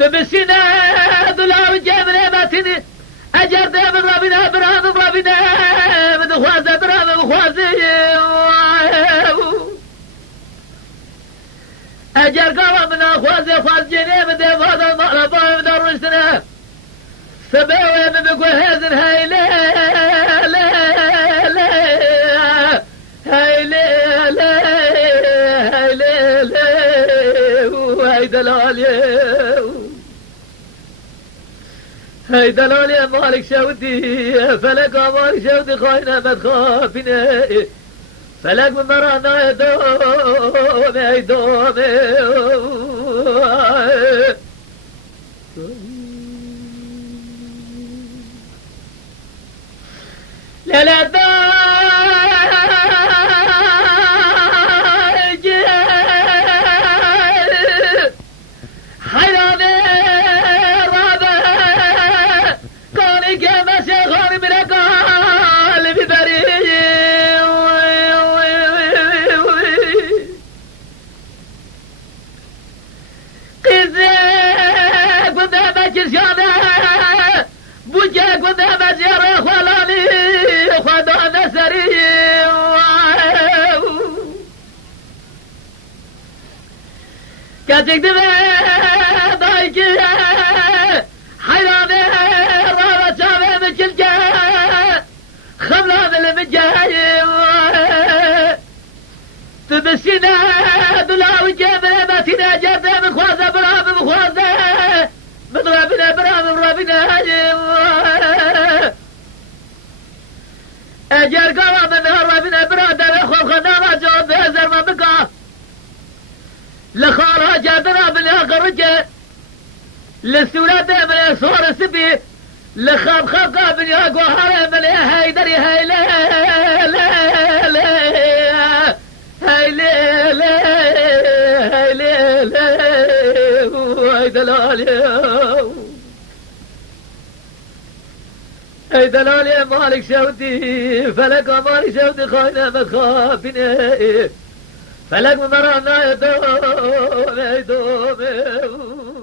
تبسينا دلاو جبل ماتني اجر دم ربنا برام ربنا مدخواز برام مخوازي اجر قوام من اخوازي خواز جنيم دي فاضل مقربا مدرسنا سباوي من بقول هزر هاي لا لا لا هاي لا لا هاي لا لا وهاي دلالي هاي دلالي يا مالك شودي فلك يا مالك شودي خاينة ما تخافنا فلك من مرانا يا دوم يا دوم لا لا داجي حيراني رابع كوني كما شيخوني من قلبي بريء قزيك قدامك الشانة بوجهك قدامك يا ريخ ولاني خدانا سريع كاتك دمي ضايقي حيراني رابط شامي مكلجة خملان اللي مجاي تبسينا دلاوي جيبنا باتينا جردة مخوازة برام مخوازة مضربنا برام ربنا اجر قوام النهار وابن برادر اخو خدامة جواب بهزر ما بقى لخارها جادنا بالآخر رجع للسولادة من صور السبي لخاب خابقا بن ياقو هاري من هايدري هاي لا لا لا هاي لا لا هاي لا لا هاي دلالي اي دلال يا مالك شودي فلك مالك شودي خاينة ما تخافني فلك مرانا يا دوم يا دوم